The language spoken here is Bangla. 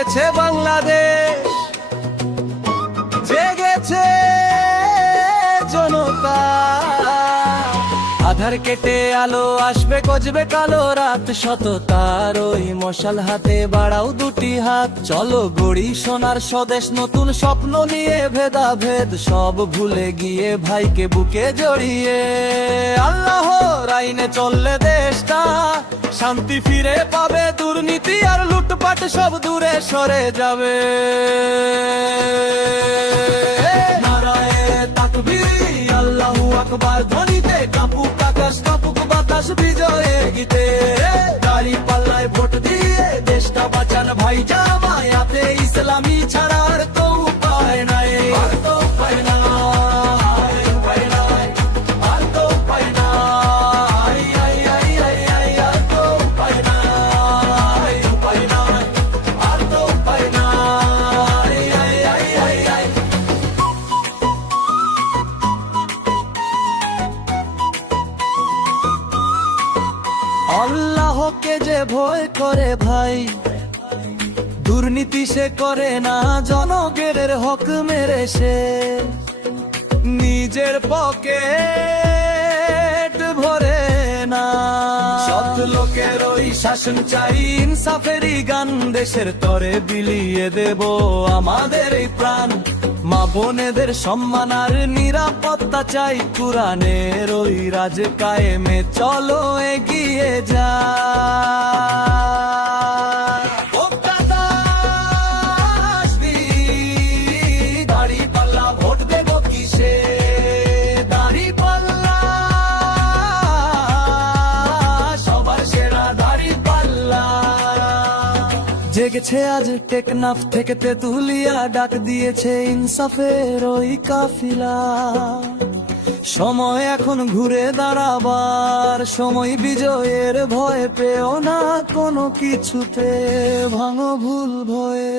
জেগেছে বাংলাদেশ, জেগেছে জনতা। আধার কেটে আলো আসবে, গজবে কালো রাত, সততার ওই মশাল হাতে বাড়াও দুটি হাত। চলো গড়ি সোনার স্বদেশ, নতুন স্বপ্ন নিয়ে ভেদাভেদ সব ভুলে গিয়ে ভাইকে বুকে জড়িয়ে। আল্লাহর আইনে চললে দেশটা শান্তি ফিরে পাবে, দুর্নীতি আর লুটপাট সব দূরে সরে যাবে। নারায়ে তাকবীর, আল্লাহু আকবার ধ্বনিতে কাঁপুক আকাশ, কাঁপুক বাতাস বিজয়ের গীতে। দাড়ি পাল্লায় ভোট দিয়ে দেশটা বাঁচান ভাই জামায়াতে ইসলামী ছাড়া আর তো উপায় নাই, আর তো উপায় নাই, উপায় নাই, আর তো উপায় নাই, আর তো উপায় নাই, উপায় নাই, আর তো উপায় নাই। আল্লাহকে যে ভয় করে ভাই, দুর্নীতি সে করে না, জনগণের হক মেরে সে নিজের পকেট ভরে না। সৎ লোকের ওই শাসন চাই, ইনসাফেরই গান, দেশের তরে বিলিয়ে দেব আমাদের এই প্রাণ। মা বোনেদের সম্মান আর নিরাপত্তা চাই, কুরআনের ওই রাজ কায়েমে চলো এগিয়ে যা। দাড়ি পাল্লা ভোট দেব কিসে, দাড়ি পাল্লা সবার সেরা, দাড়ি পাল্লা। জেগেছে আজ টেকনাফ থেকে তেতুলিয়া, ডাক দিয়েছে ইনসাফের ওই কাফিলা। সময় এখন ঘুরে দাঁড়াবার, সময় বিজয়ের ভয় পেও না কোনো কিছুতে, ভাঙো ভুল ভয়ে।